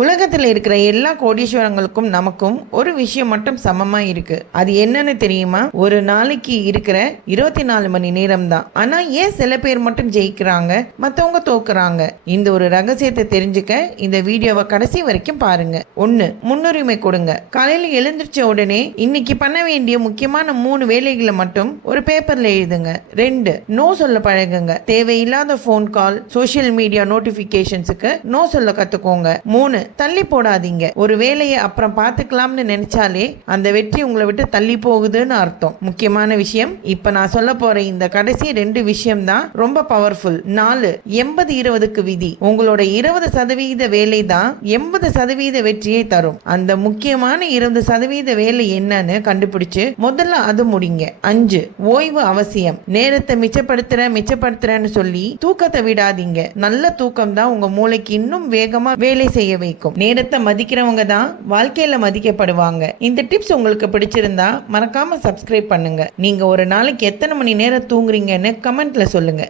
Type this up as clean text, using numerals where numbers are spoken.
உலகத்துல இருக்கிற எல்லா கோடீஸ்வரங்களுக்கும் நமக்கும் ஒரு விஷயம் மட்டும் சமமா இருக்கு. அது என்னன்னு தெரியுமா? ஒரு நாளைக்கு இருக்கிற 24 மணி நேரம் தான். ஆனா ஏன் சில பேர் மட்டும் ஜெயிக்கிறாங்க, மத்தவங்க தோக்குறாங்க? இந்த ஒரு ரகசியத்தை தெரிஞ்சுக்க இந்த வீடியோவை கடைசி வரைக்கும் பாருங்க. 1. முன்னுரிமை கொடுங்க. காலையில எழுந்திருச்ச உடனே இன்னைக்கு பண்ண வேண்டிய முக்கியமான 3 வேலைகளை மட்டும் ஒரு பேப்பர்ல எழுதுங்க. 2. நோ சொல்ல பழகுங்க. தேவையில்லாத போன் கால், சோசியல் மீடியா நோட்டிபிகேஷன்ஸுக்கு நோ சொல்ல கத்துக்கோங்க. 3. தள்ளி போடாதீங்க. ஒரு வேலையை அப்புறம் பார்த்துக்கலாம்னு நினைச்சாலே அந்த வெற்றி உங்களை விட்டு தள்ளி போகுதுன்னு அர்த்தம். முக்கியமான விஷயம், இப்ப நான் சொல்ல போற இந்த கடைசி 2 விஷயம் தான் ரொம்ப பவர்ஃபுல். 4. 80-20க்கு விதி. உங்களோட 20% வேலை தான் 80% வெற்றியை தரும். அந்த முக்கியமான 20% வேலை என்னன்னு கண்டுபிடிச்சு முதல்ல அது முடிங்க. 5. ஓய்வு அவசியம். நேரத்தை மிச்சப்படுத்துறேன்னு சொல்லி தூக்கத்தை விடாதீங்க. நல்ல தூக்கம் தான் உங்க மூளைக்கு இன்னும் வேகமா வேலை செய்ய வைக்கும். நேரத்தை மதிக்கிறவங்க தான் வாழ்க்கையில மதிக்கப்படுவாங்க. இந்த டிப்ஸ் உங்களுக்கு பிடிச்சிருந்தா மறக்காம சப்ஸ்கிரைப் பண்ணுங்க. நீங்க ஒரு நாளைக்கு எத்தனை மணி நேரம் தூங்குறீங்கன்னு கமெண்ட்ல சொல்லுங்க.